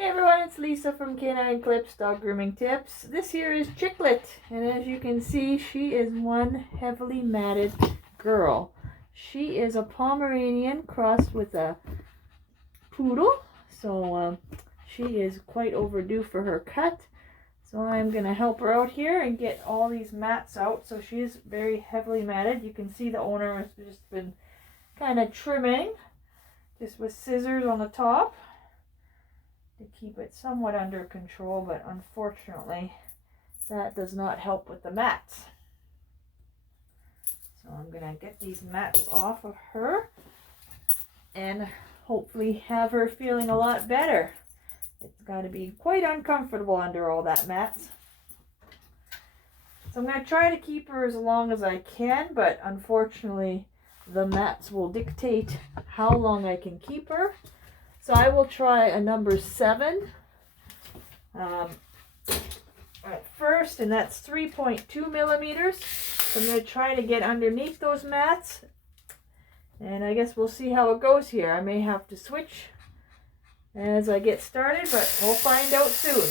Hey everyone, it's Lisa from Canine Clips Dog Grooming Tips. This here is Chicklet, and as you can see, she is one heavily matted girl. She is a Pomeranian crossed with a Poodle, so she is quite overdue for her cut. So I'm going to help her out here and get all these mats out. So she is very heavily matted. You can see the owner has just been kind of trimming, just with scissors on the top, to keep it somewhat under control, but unfortunately that does not help with the mats. So I'm gonna get these mats off of her and hopefully have her feeling a lot better. It's got to be quite uncomfortable under all that mats. So I'm going to try to keep her as long as I can, but unfortunately the mats will dictate how long I can keep her. So I will try a number 7 at first, and that's 3.2 millimeters. So I'm going to try to get underneath those mats, and I guess we'll see how it goes here. I may have to switch as I get started, but we'll find out soon.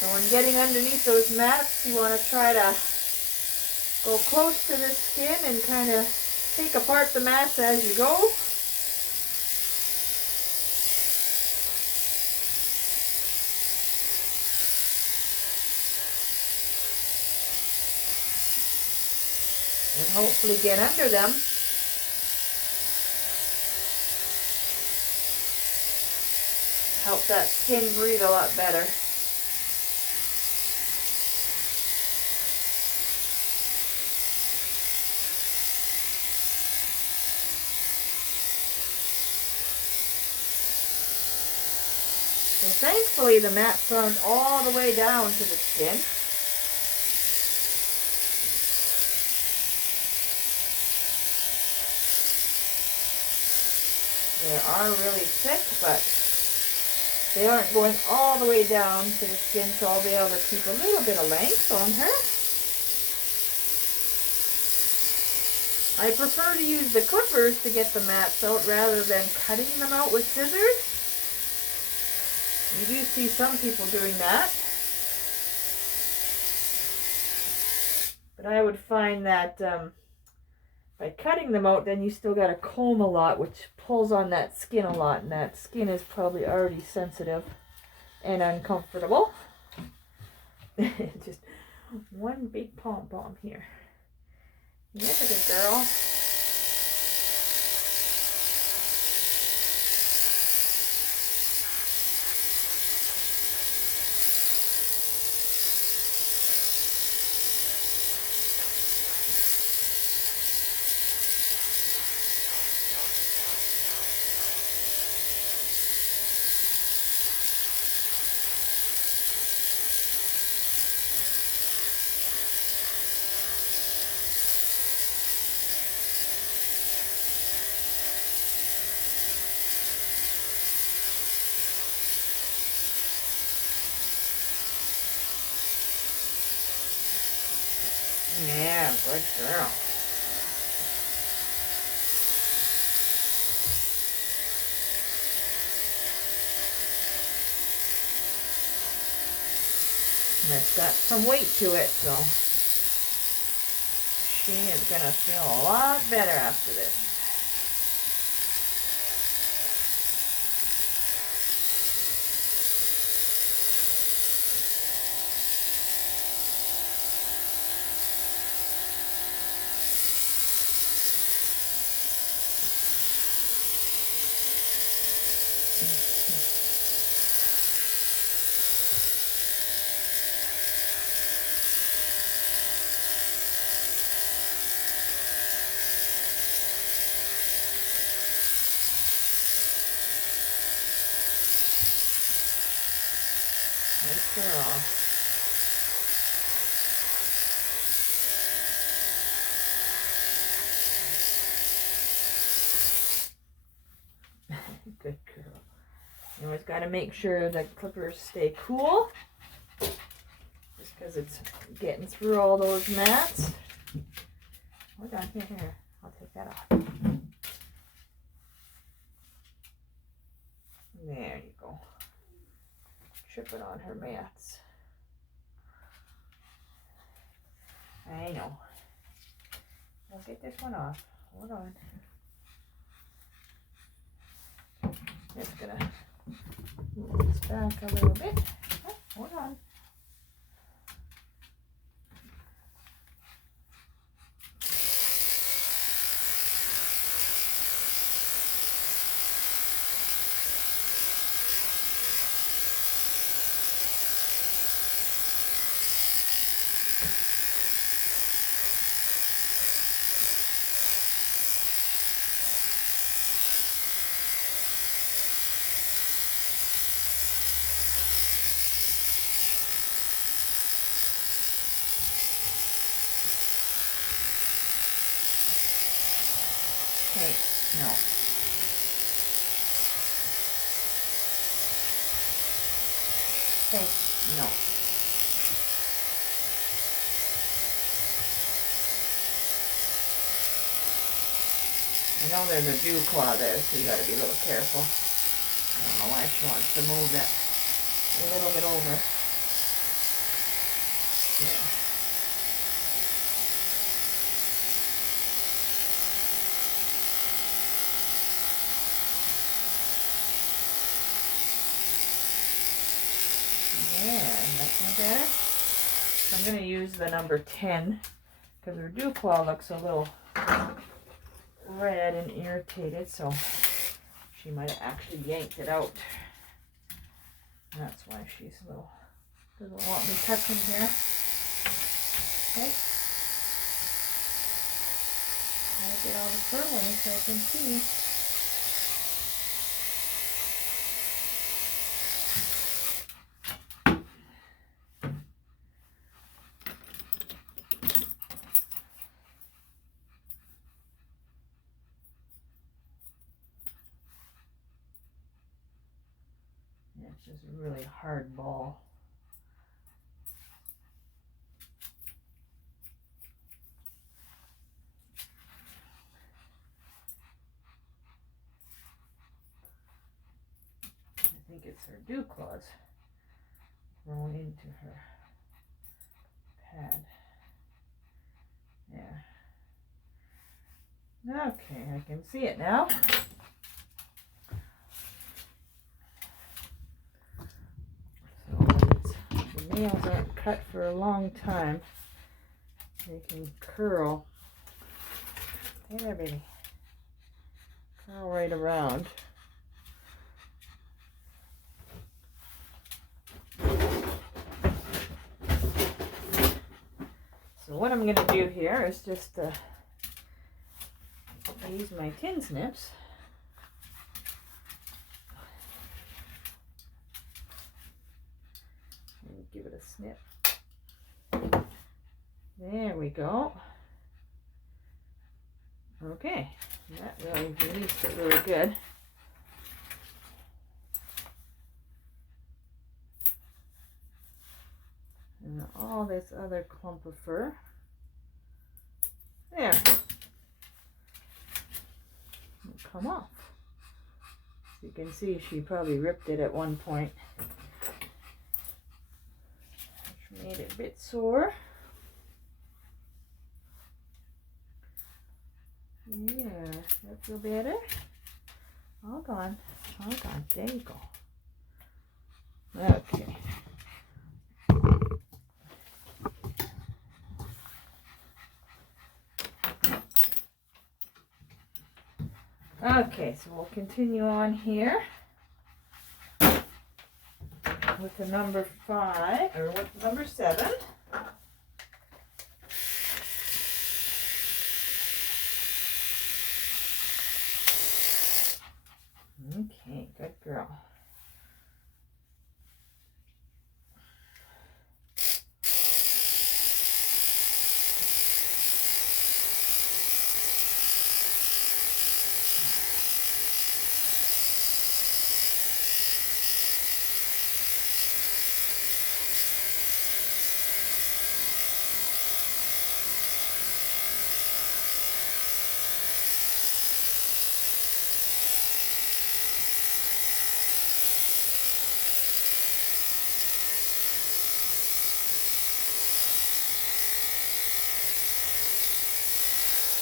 So when getting underneath those mats, you want to try to go close to the skin and kind of take apart the mats as you go. And hopefully get under them. Help that skin breathe a lot better. So thankfully the mats aren't all the way down to the skin. They are really thick, but they aren't going all the way down to the skin, so I'll be able to keep a little bit of length on her. I prefer to use the clippers to get the mats out rather than cutting them out with scissors. You do see some people doing that. But I would find that by cutting them out, then you still got to comb a lot, which pulls on that skin a lot, and that skin is probably already sensitive and uncomfortable. Just one big pom-pom here. Look at the girl. Yeah, good girl. And it's got some weight to it, so she is going to feel a lot better after this. Good girl. Good girl. You always got to make sure the clippers stay cool. because it's getting through all those mats. Hold on, here. I'll take that off. There you go. Tripping on her mats. I know. I'll get this one off. Hold on. Just gonna move this back a little bit. Oh, hold on. Okay, no. Okay, no. I know there's a dew claw there, so you gotta be a little careful. I don't know why she wants to move that a little bit over. Yeah. Yeah, that's better. I'm going to use the number 10 because her dew claw looks a little red and irritated, so she might have actually yanked it out. That's why she's a little, doesn't want me touching here. Okay. I'll get all the fur away so I can see. It's just a really hard ball. I think it's her dew claws thrown into her pad. Yeah. Okay, I can see it now. The nails aren't cut for a long time. They can curl. Hey there, baby. Curl right around. So what I'm going to do here is just use my tin snips. And give it a snip. There we go. Okay, that really released it really good. And all this other clump of fur. There. It'll come off. So you can see she probably ripped it at one point, which made it a bit sore. Yeah, that feel better? All gone. All gone. There you go. Okay. Okay, so we'll continue on here with the number 5, or with number 7. Okay, good girl.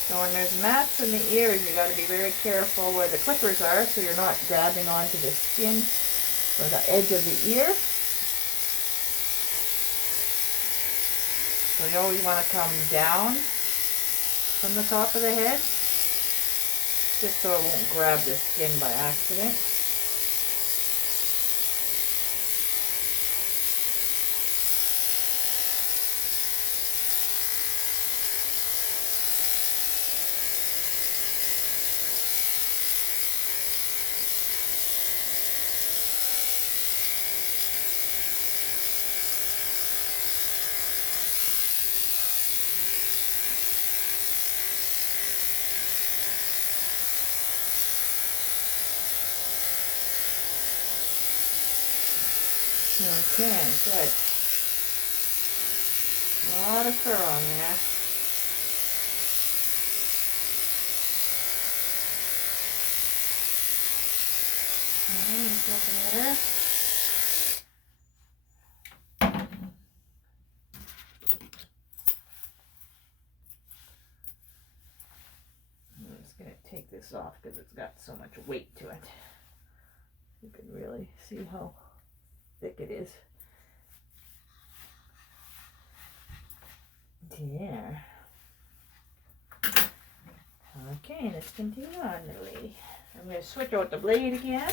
So when there's mats in the ears, you got to be very careful where the clippers are so you're not grabbing onto the skin or the edge of the ear. So you always want to come down from the top of the head, just so it won't grab the skin by accident. Okay, good. A lot of fur on there. Okay, let's open it up. I'm just going to take this off because it's got so much weight to it. You can really see how thick it is. There. Okay, let's continue on, little lady. I'm going to switch out the blade again.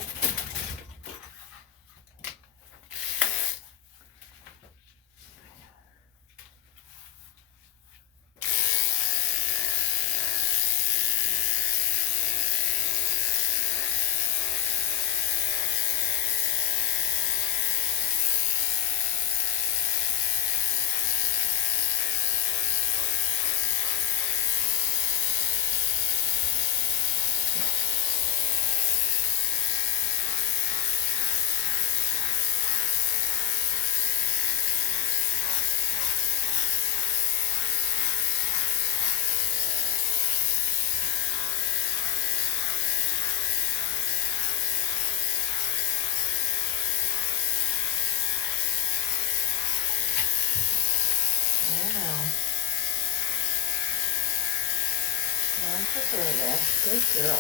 There. Good girl.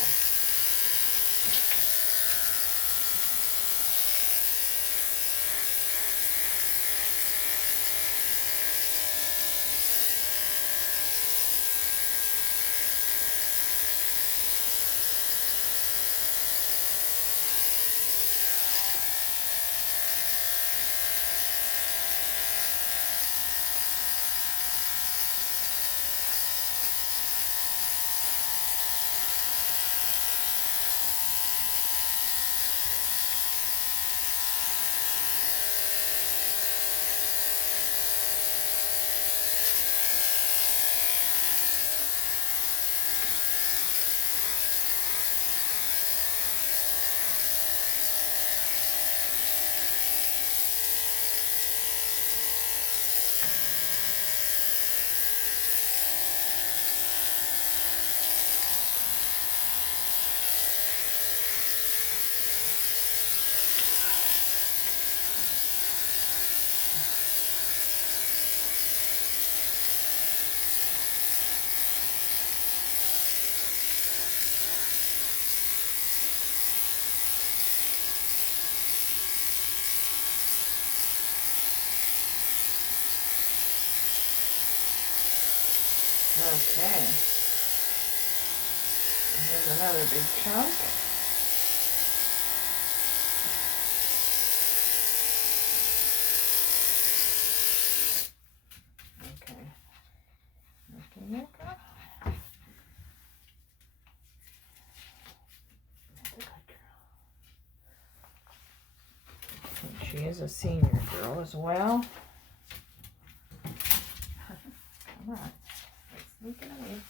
Okay. Here's another big chunk. Okay. Okay, there you go. And she is a senior girl as well. Come on. Let's sneak it away.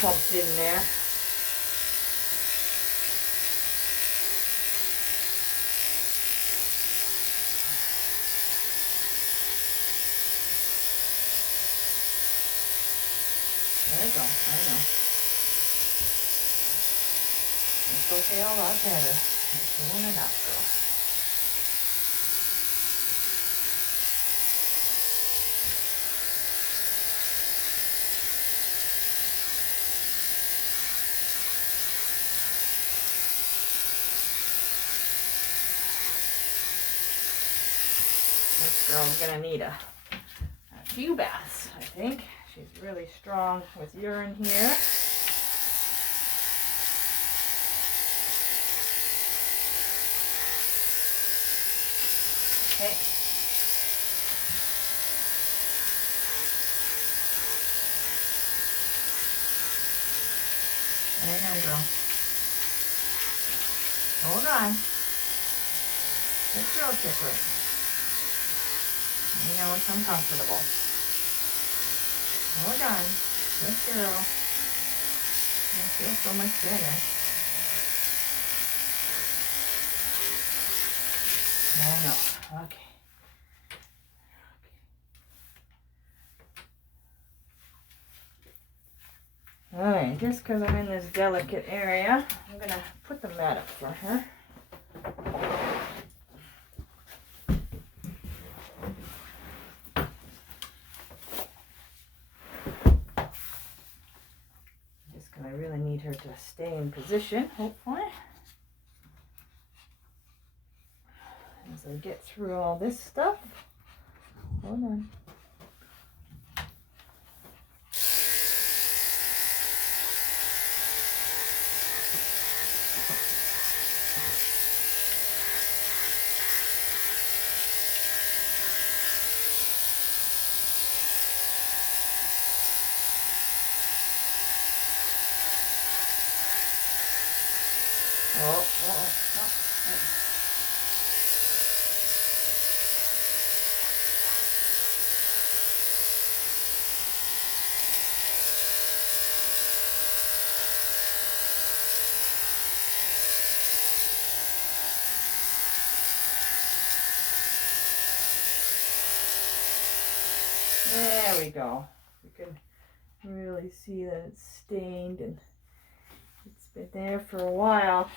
pumped in there. There we go. I know. It's okay, a lot better. It's doing enough, girl. This girl's gonna need a few baths, I think. She's really strong with urine here. Okay. I know, girl. Hold on. Good girl, Chicklet. I know it's uncomfortable. Hold on. Good girl. I feel so much better. I know. Okay. Alright, just because I'm in this delicate area, I'm going to put the mat up for her. Just because I really need her to stay in position, hopefully. As I get through all this stuff. Hold on. There we go. You can really see that it's stained and it's been there for a while.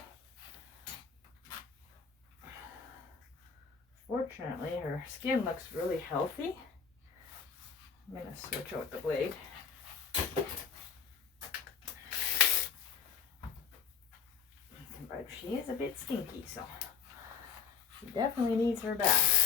Fortunately, her skin looks really healthy. I'm going to switch out the blade. But she is a bit stinky, so she definitely needs her bath.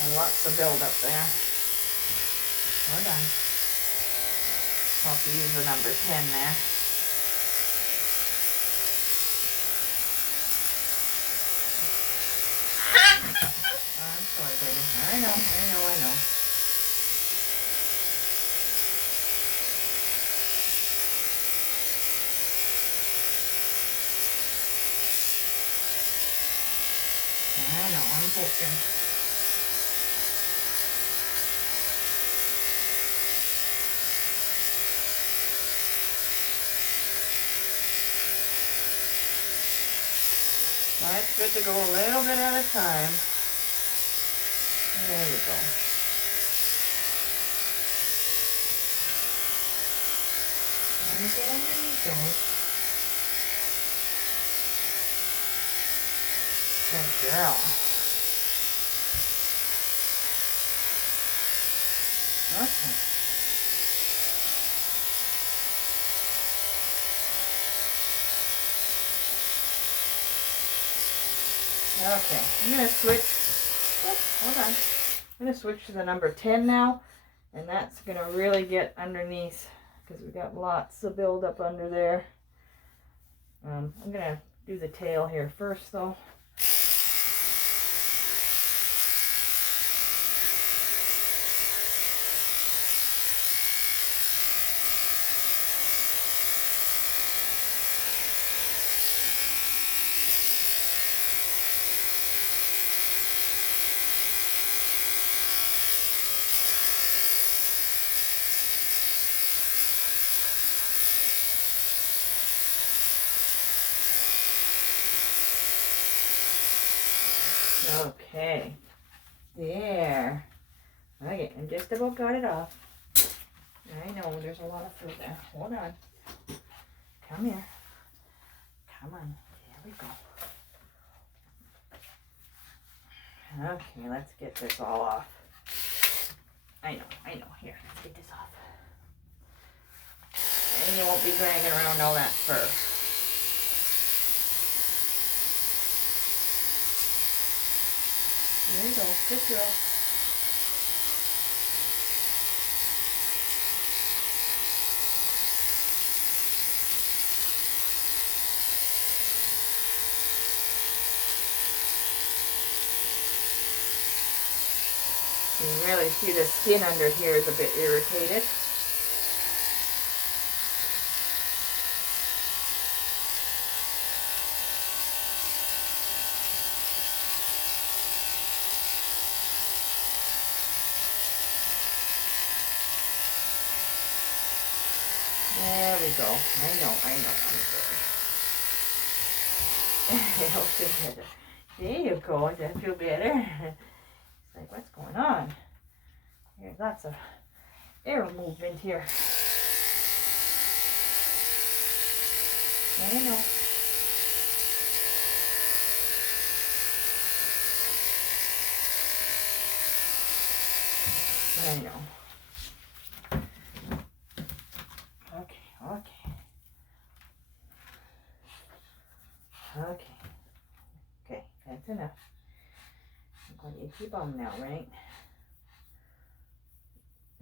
And lots of build up there. We're done. I'll have to use the number 10 there. Oh, I'm sorry, baby. I know. I'm poking. Well, it's good to go a little bit at a time. There we go. Let me get underneath those. Good girl. Okay. Okay, I'm going to switch. Oops, hold on. I'm going to switch to the number 10 now. And that's going to really get underneath because we got lots of buildup under there. I'm going to do the tail here first though. Okay, there. Okay, I just about got it off. I know there's a lot of food there. Hold on. Come here. Come on. There we go. Okay, let's get this all off. I know. Here, let's get this off. And you won't be dragging around all that fur. There you go. Good girl. You can really see the skin under here is a bit irritated. There we go. I know, I'm sorry. There you go. Does that feel better? It's like, what's going on? There's lots of air movement here. I know. I know. Okay, that's enough. I'm going to keep on now, right?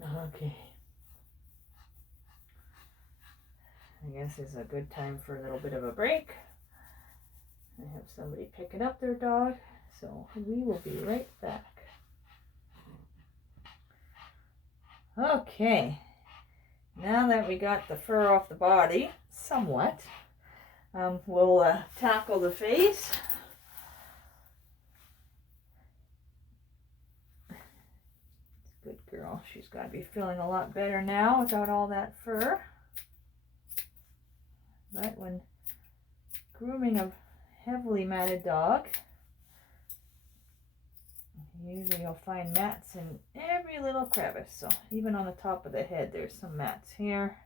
Okay. I guess it's a good time for a little bit of a break. I have somebody picking up their dog, so we will be right back. Okay, now that we got the fur off the body, somewhat, we'll tackle the face. Good girl. She's got to be feeling a lot better now without all that fur. But when grooming a heavily matted dog, usually you'll find mats in every little crevice. So even on the top of the head, there's some mats here.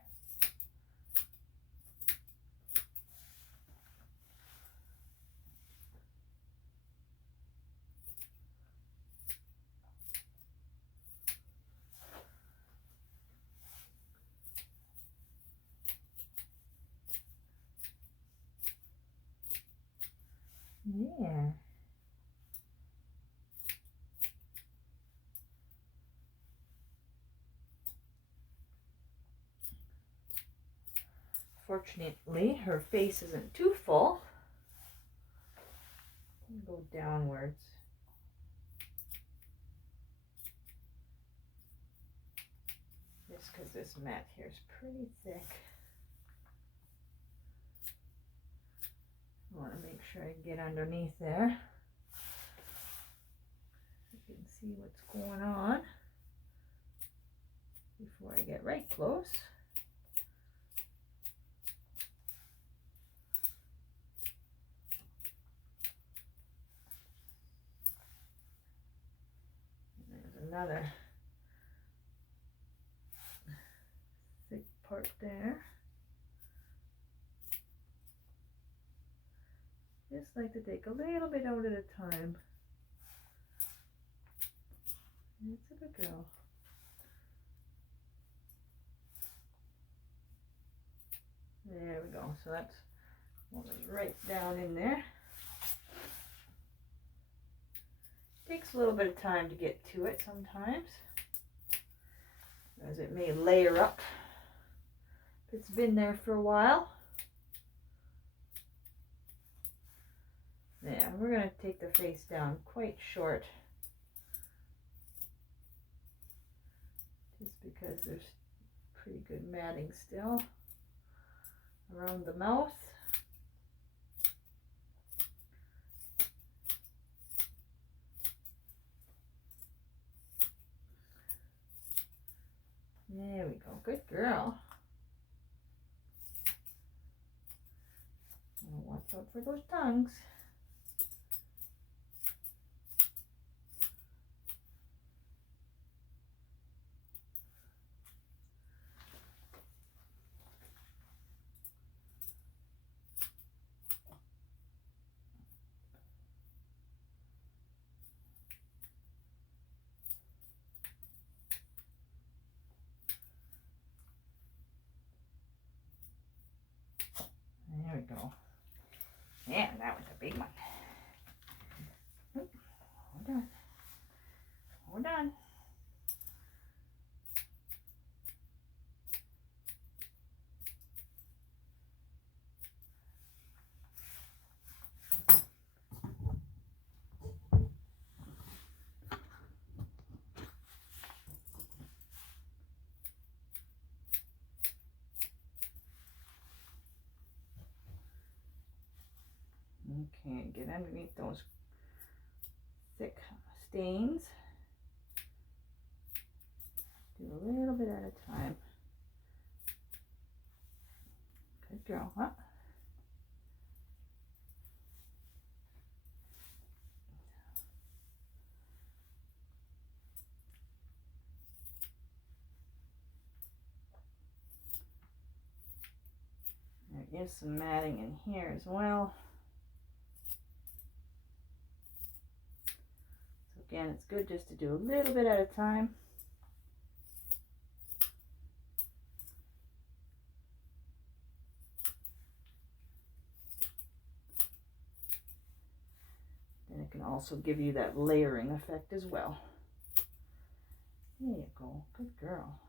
Yeah. Fortunately, her face isn't too full. Go downwards. Just because this mat here is pretty thick. I want to make sure I get underneath there. You can see what's going on before I get right close. And there's another thick part there. Just like to take a little bit out at a time. That's a good girl. There we go. So that's one right down in there. Takes a little bit of time to get to it sometimes, as it may layer up if it's been there for a while. Yeah, we're going to take the face down quite short, just because there's pretty good matting still around the mouth. There we go. Good girl. Watch out for those tongues. There we go. Yeah, that was a big one. Hold on. Hold on. Okay, get underneath those thick stains. Do a little bit at a time. Good girl, huh? There is some matting in here as well. So again, it's good just to do a little bit at a time. And it can also give you that layering effect as well. There you go. Good girl.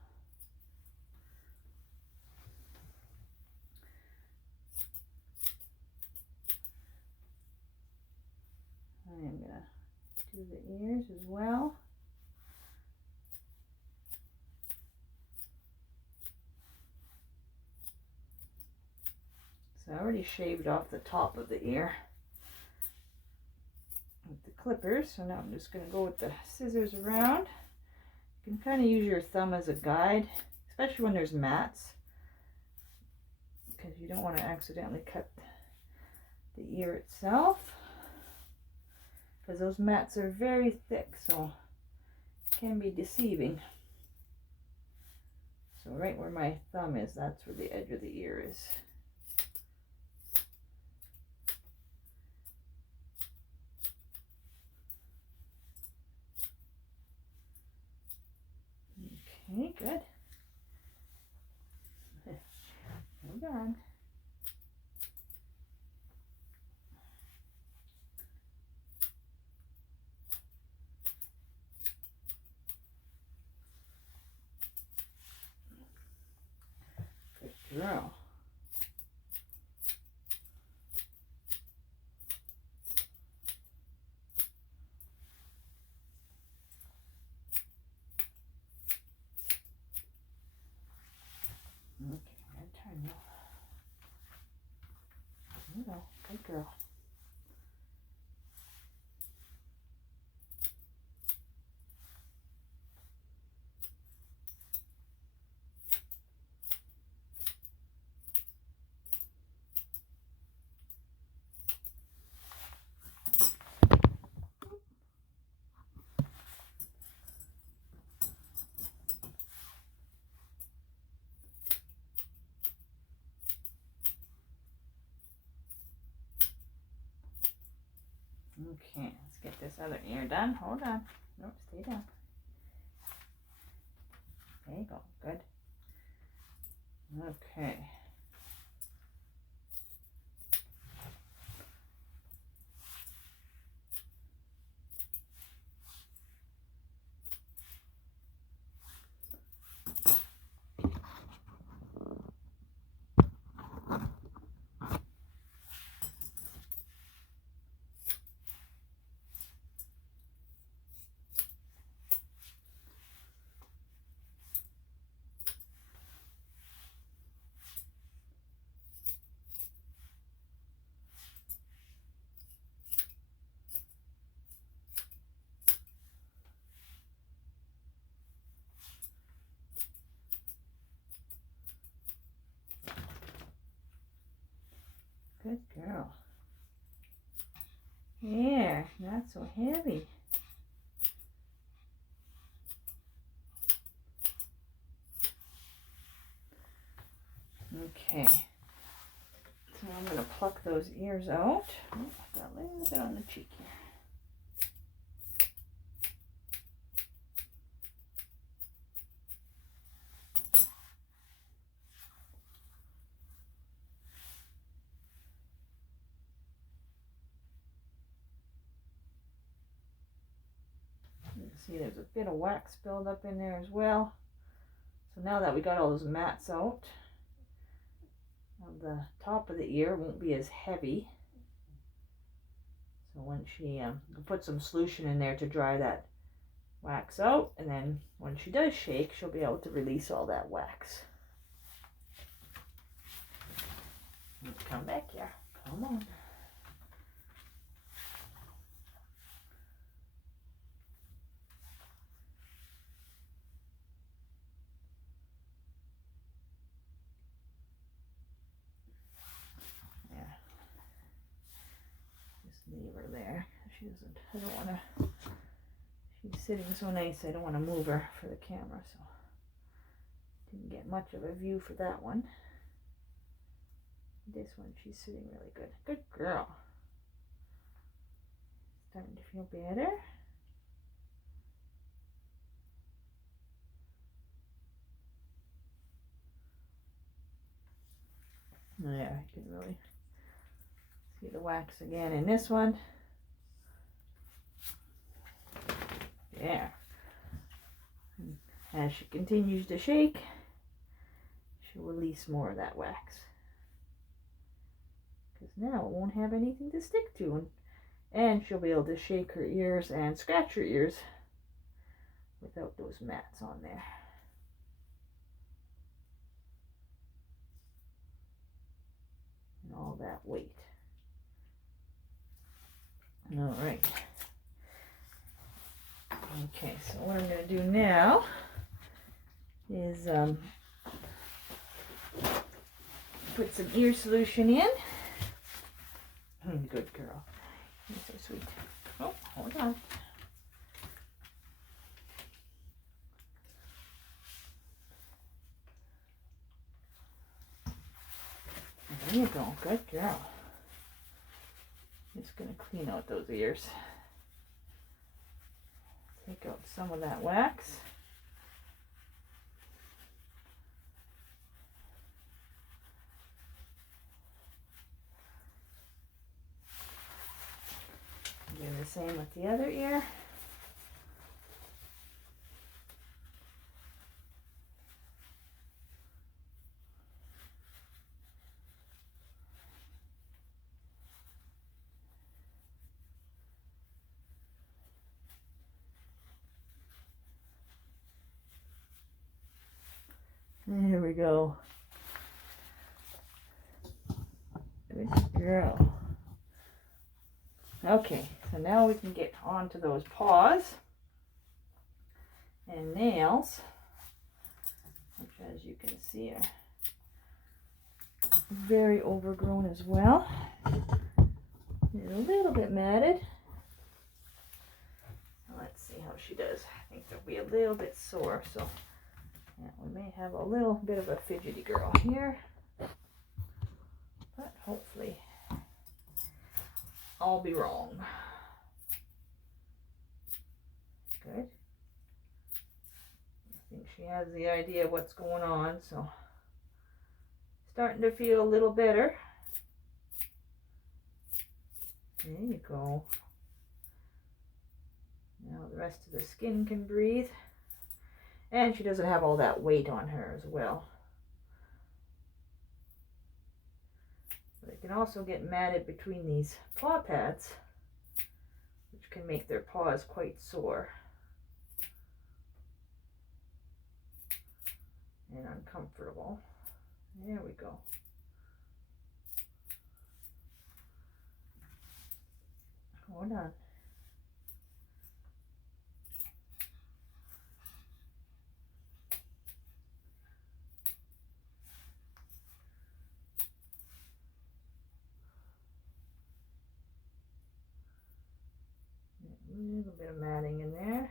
I am going to do the ears as well. So I already shaved off the top of the ear with the clippers, so now I'm just going to go with the scissors around. You can kind of use your thumb as a guide, especially when there's mats, because you don't want to accidentally cut the ear itself, because those mats are very thick, so it can be deceiving. So right where my thumb is, that's where the edge of the ear is. Okay, good. Hold on. Good girl. Okay, I'm going to turn now. There you go. Good girl. Okay, let's get this other ear done. Hold on. Nope, stay down. There you go. Good. Okay. Good girl. Yeah, not so heavy. Okay. So I'm going to pluck those ears out. Oh, I've got a little bit on the cheek here. You can see there's a bit of wax buildup in there as well. So now that we got all those mats out, the top of the ear won't be as heavy. So when she put some solution in there to dry that wax out, and then when she does shake, she'll be able to release all that wax. Let's come back here. Come on. Yeah. Just leave her there. She doesn't, I don't want to, she's sitting so nice, I don't want to move her for the camera, so didn't get much of a view for that one. This one, she's sitting really good. Good girl. Starting to feel better. Yeah, I can really see the wax again in this one. Yeah. And as she continues to shake, she'll release more of that wax. Because now it won't have anything to stick to. And she'll be able to shake her ears and scratch her ears without those mats on there. And all that weight. All right. Okay, so what I'm going to do now is put some ear solution in. Good girl. You're so sweet. Oh, hold on. There you go. Good girl. Just going to clean out those ears. Take out some of that wax. Do the same with the other ear. There we go. Good girl. Okay, so now we can get onto those paws and nails, which as you can see are very overgrown as well. They're a little bit matted. Let's see how she does. I think they'll be a little bit sore, so yeah, we may have a little bit of a fidgety girl here, but hopefully I'll be wrong. she has the idea of what's going on, so starting to feel a little better. There you go. Now the rest of the skin can breathe. And she doesn't have all that weight on her as well. But it can also get matted between these paw pads, which can make their paws quite sore and uncomfortable. There we go. Hold on. A little bit of matting in there.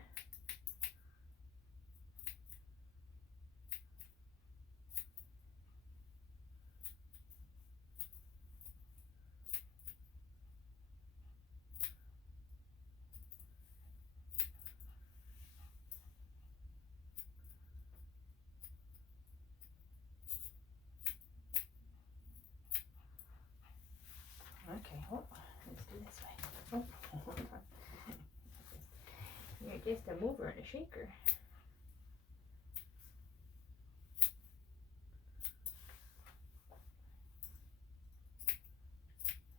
Okay, hold on. Let's do this way. Oh, hold on. You're just a mover and a shaker.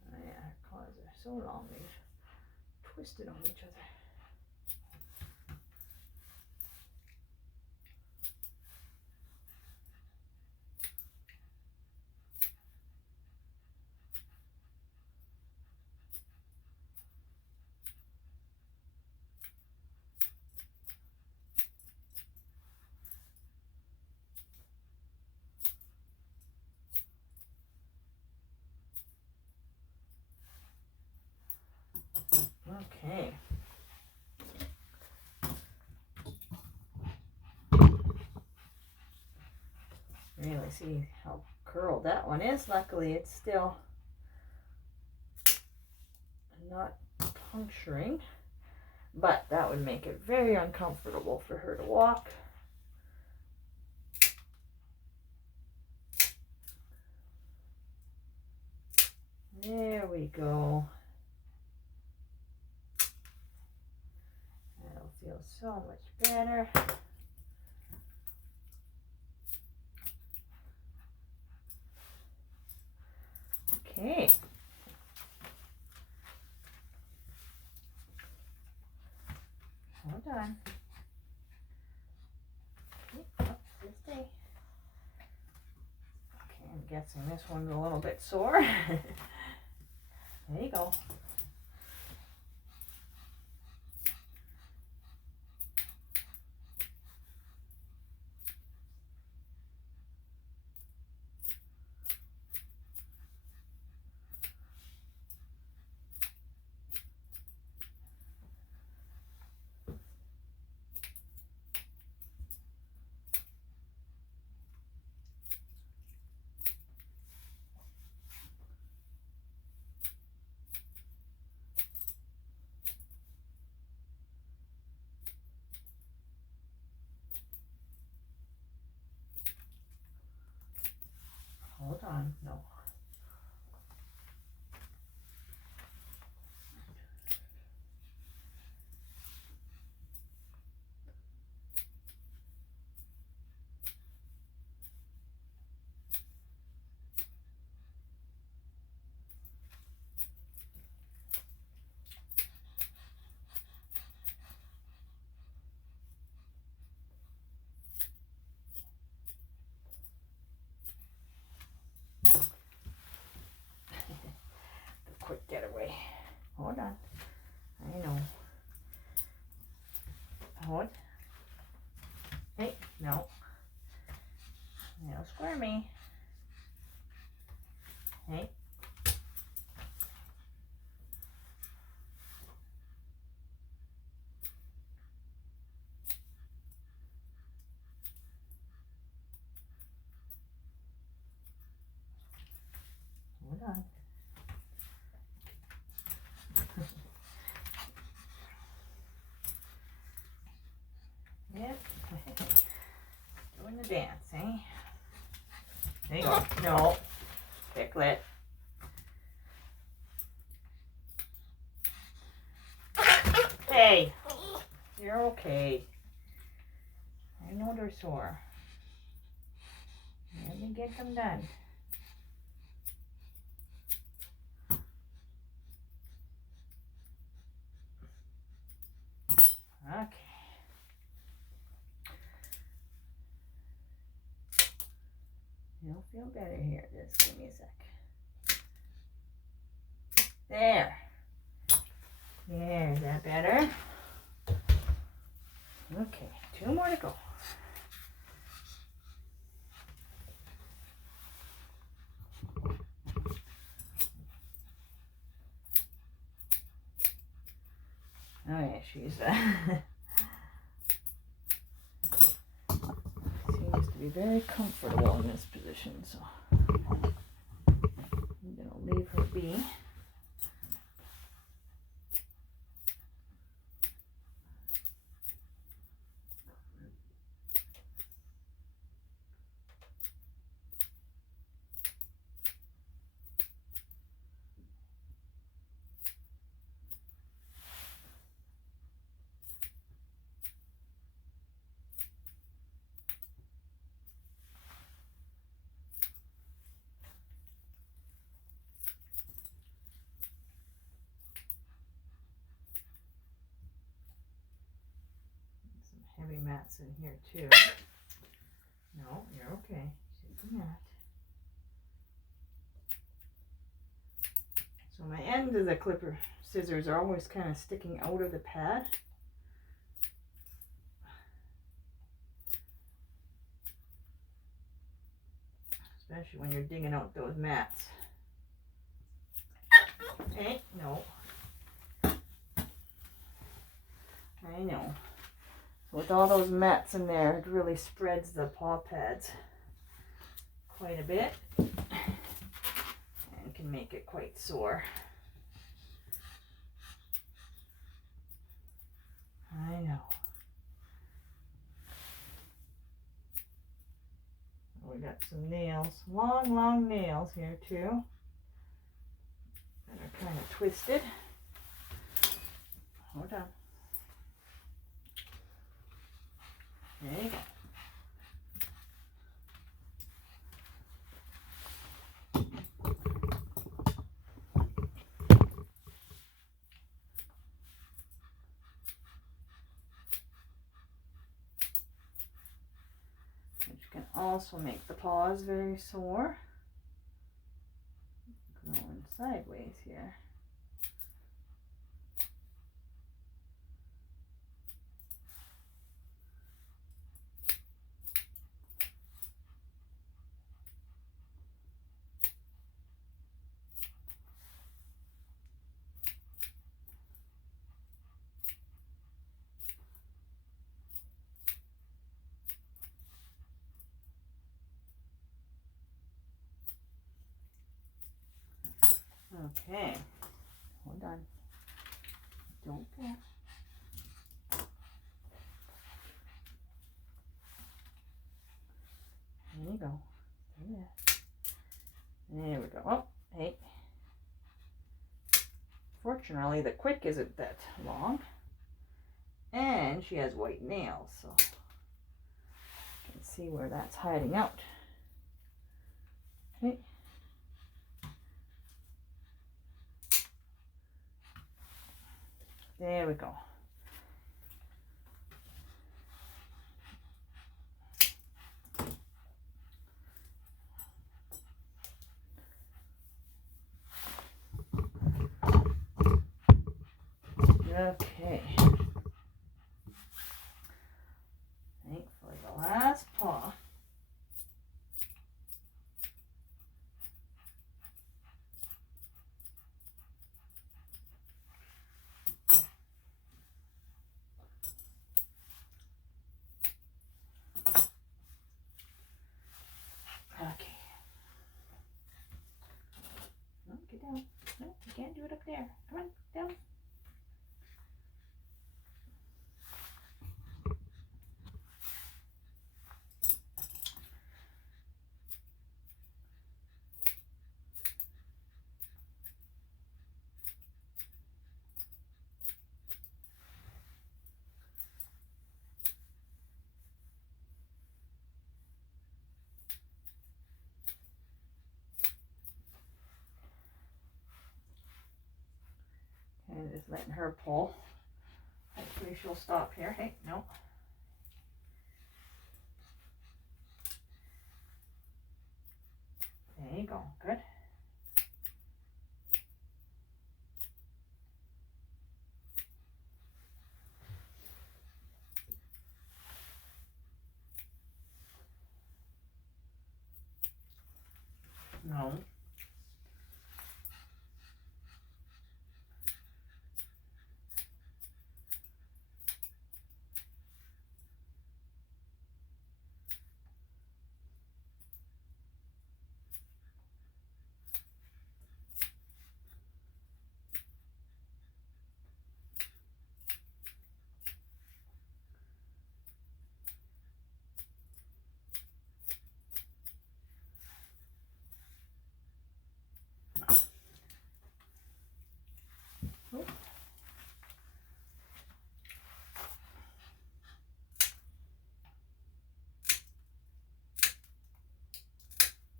Oh yeah, her claws are so long they've twisted on each other. Okay. Really see how curled that one is. Luckily, it's still not puncturing, but that would make it very uncomfortable for her to walk. There we go. That'll feel so much better. Okay. Hold on. Oh, this way. Okay, I'm guessing this one's a little bit sore. There you go. Hold on, no. Quick getaway. Hold on. I know. Hold. Hey, no. No squirmy. Hey. Hold on. Yep. Doing the dance, eh? There you go. No. Chicklet. Hey. You're okay. I know they're sore. Let me get them done. Okay. You'll feel better here. Just give me a sec. There. There, is that better? Okay, 2 more to go. Oh yeah, she's seems to be very comfortable in this position, so I'm gonna leave her be. Heavy mats in here too. No, you're okay. She's the mat. So my end of the clipper scissors are always kind of sticking out of the pad. Especially when you're digging out those mats. Hey, no. I know. With all those mats in there, it really spreads the paw pads quite a bit and can make it quite sore. I know. We got some nails, long nails here too, that are kind of twisted. Hold on. There you go. Which can also make the paws very sore. Going sideways here. Okay, hold on. Don't go. There you go. There we go. Oh, hey. Fortunately, the quick isn't that long. And she has white nails, so you can see where that's hiding out. Okay. There we go. Okay. Thankfully, the last paw. Okay. No, get down. No, you can't do it up there. Come on, down. And just letting her pull. Hopefully she'll stop here. Hey, no. There you go. Good. No.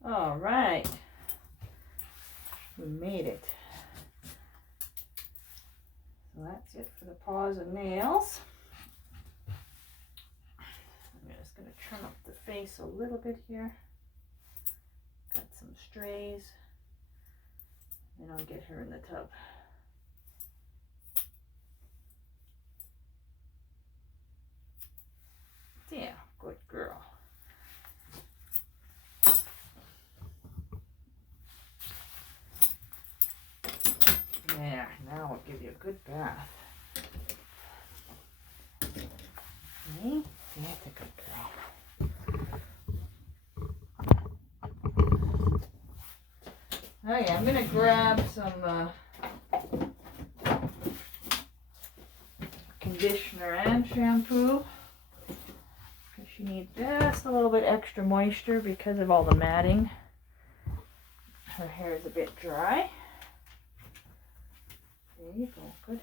All right, we made it. So that's it for the paws and nails. I'm just going to trim up the face a little bit here. Got some strays. And I'll get her in the tub. Yeah, good girl. There, now I'll give you a good bath. Okay, that's a good girl. Okay, I'm gonna grab some conditioner and shampoo. She needs just a little bit extra moisture because of all the matting. Her hair is a bit dry. There you go, good.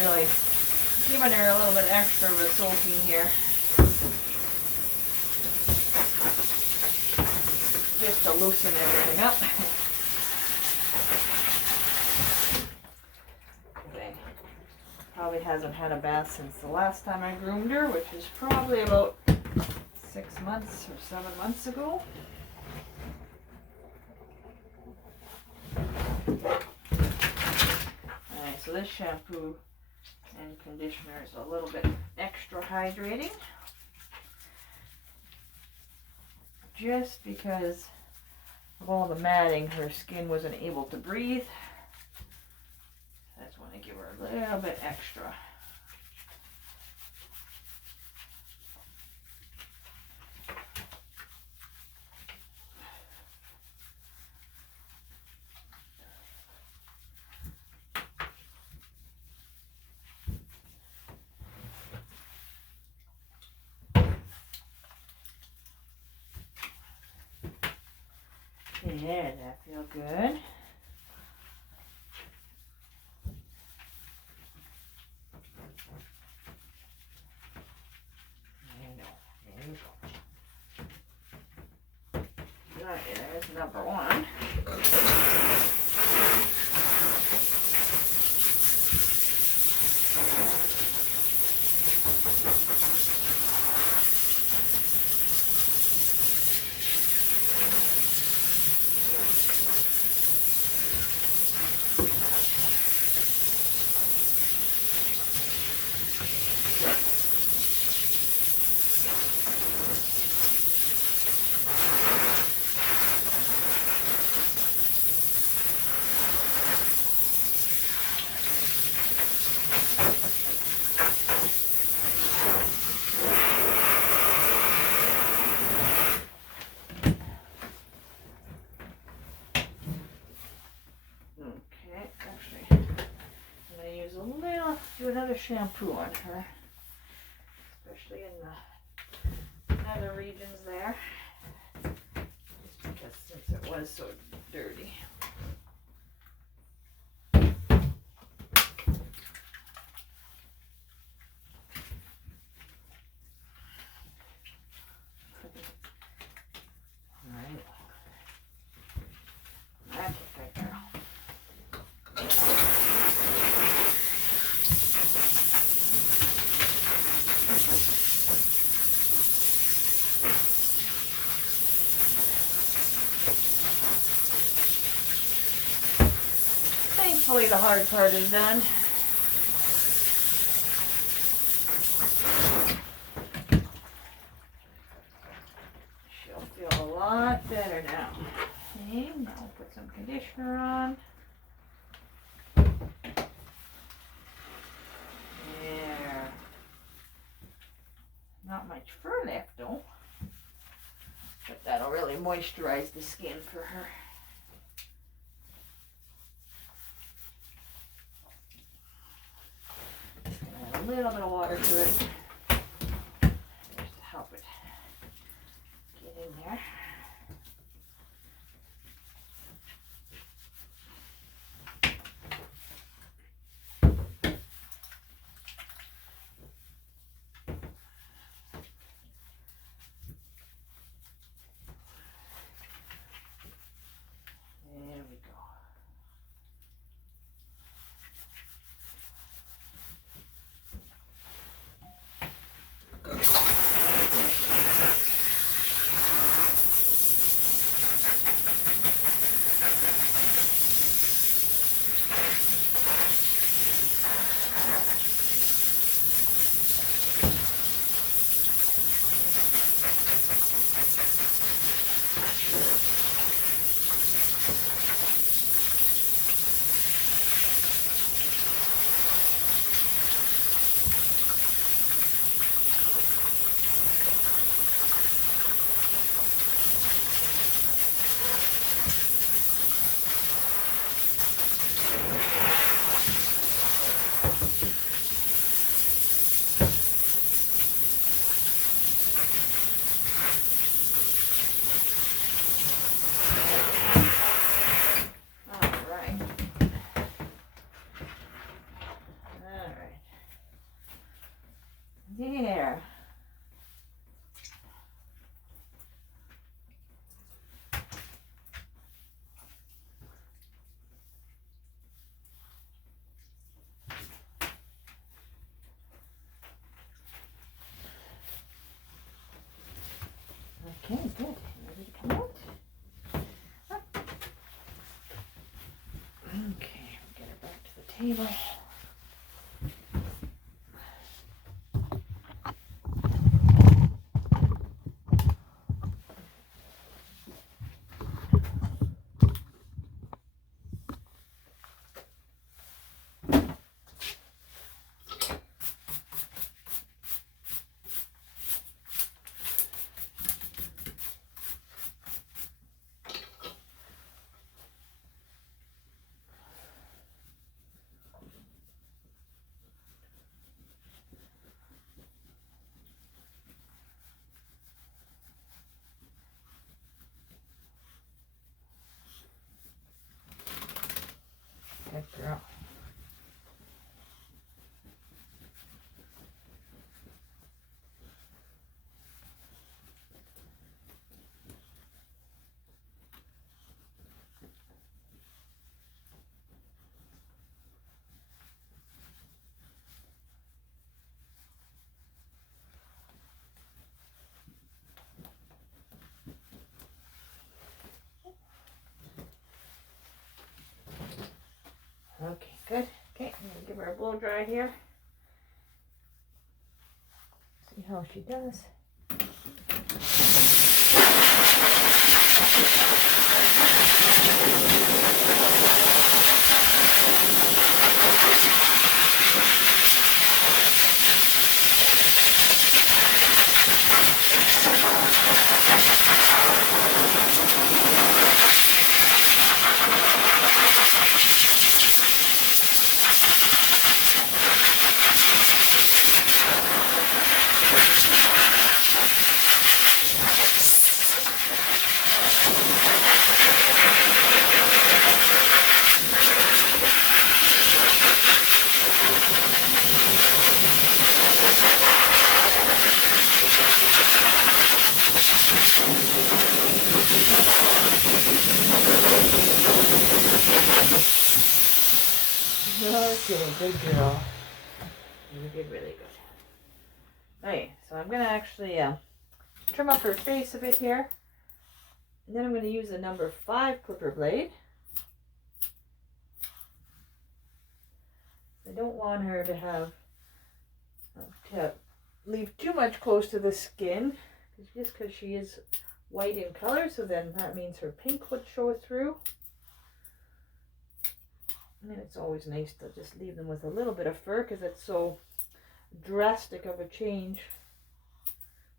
Really giving her a little bit extra of a soaking here. Just to loosen everything up. Okay. Probably hasn't had a bath since the last time I groomed her, which is probably about 6 months or 7 months ago. Alright, so this shampoo and conditioner is a little bit extra hydrating, just because of all the matting her skin wasn't able to breathe. I just want to give her a little bit extra. Yeah, does that feel good? There you go. Right, there's number one. shampoo on her, especially in the nether regions there, just because since it was so dirty. Alright. That's okay, girl. Thankfully, the hard part is done. She'll feel a lot better now. Okay, now we'll put some conditioner on. There. Not much fur left though, but that'll really moisturize the skin for her. A little bit of water to it, just to help it get in there. There we go. There. Okay, good. Ready to come out? Okay, get her back to the table. Good girl. Okay, good. Okay, I'm going to give her a blow dry here. See how she does. Okay, good girl. You did really good. Okay, so I'm going to actually trim up her face a bit here. And then I'm going to use the number 5 clipper blade. I don't want her to have to leave too much close to the skin, just because she is white in color, so then that means her pink would show through. And it's always nice to just leave them with a little bit of fur because it's so drastic of a change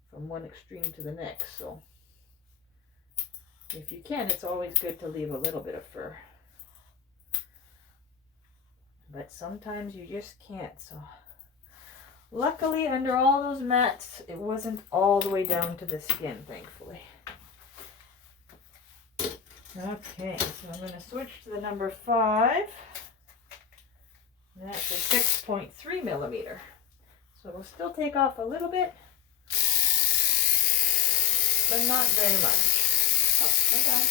from one extreme to the next. So if you can, it's always good to leave a little bit of fur. But sometimes you just can't. So luckily, under all those mats, it wasn't all the way down to the skin, thankfully. Okay, so I'm going to switch to the number 5. That's a 6.3 millimeter. So we'll still take off a little bit, but not very much. Oh, hold on.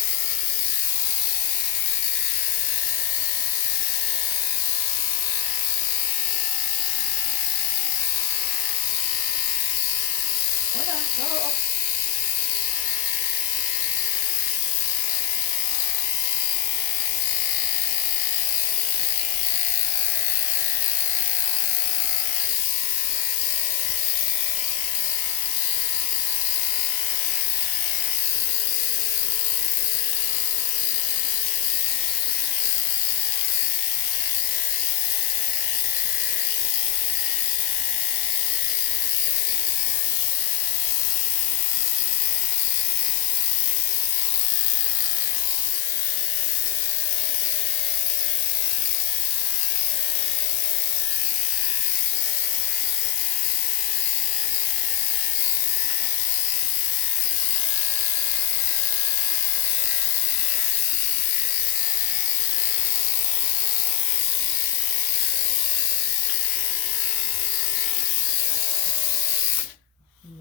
Hold on. Oh.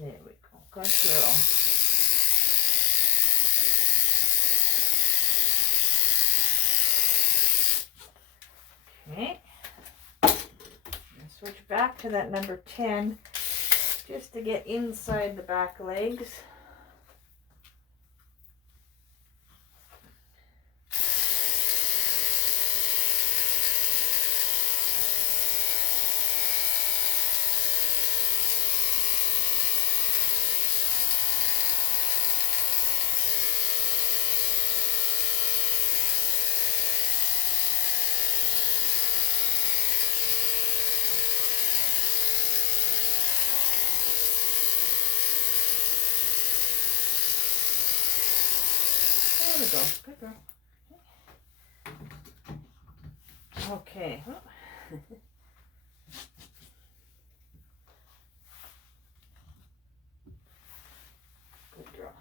There we go. Good girl. Okay. Switch back to that number 10 just to get inside the back legs. There we go. Good girl. Okay. Good girl.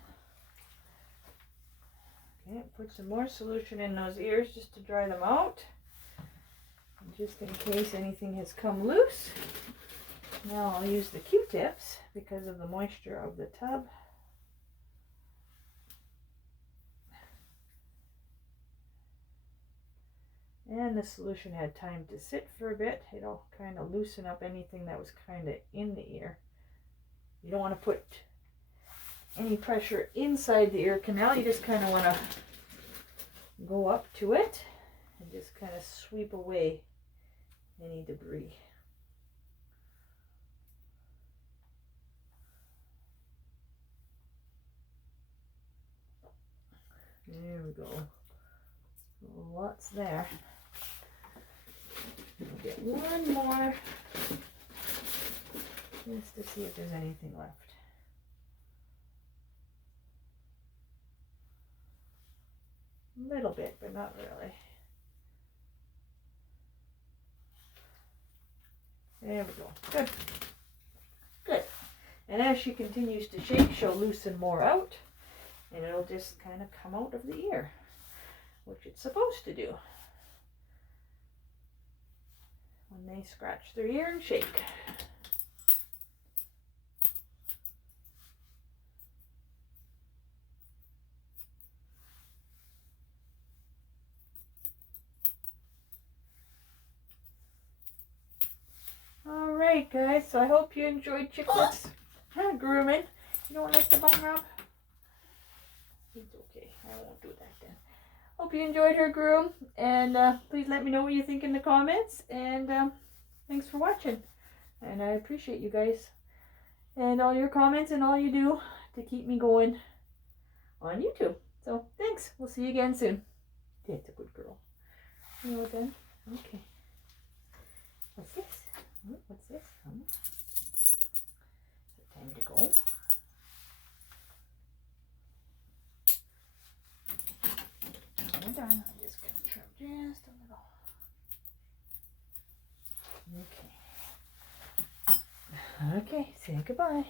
Okay, put some more solution in those ears just to dry them out. And just in case anything has come loose. Now I'll use the Q-tips because of the moisture of the tub. And the solution had time to sit for a bit. It'll kind of loosen up anything that was kind of in the ear. You don't want to put any pressure inside the ear canal. You just kind of want to go up to it and just kind of sweep away any debris. There we go. Lots there. We'll get one more just to see if there's anything left. A little bit, but not really. There we go. Good. Good. And as she continues to shake, she'll loosen more out, and it'll just kind of come out of the ear, which it's supposed to do when they scratch their ear and shake. Alright guys, so I hope you enjoyed Chicklet's grooming. You don't like the bum rub? It's okay, I won't do that then. Hope you enjoyed her groom, and please let me know what you think in the comments, and thanks for watching. And I appreciate you guys, and all your comments and all you do to keep me going on YouTube. So thanks, we'll see you again soon. That's a good girl. You know what then? Okay. What's this? What's this? Time to go. Hold on, I'm just going to trim just a little. Okay. Okay, say goodbye.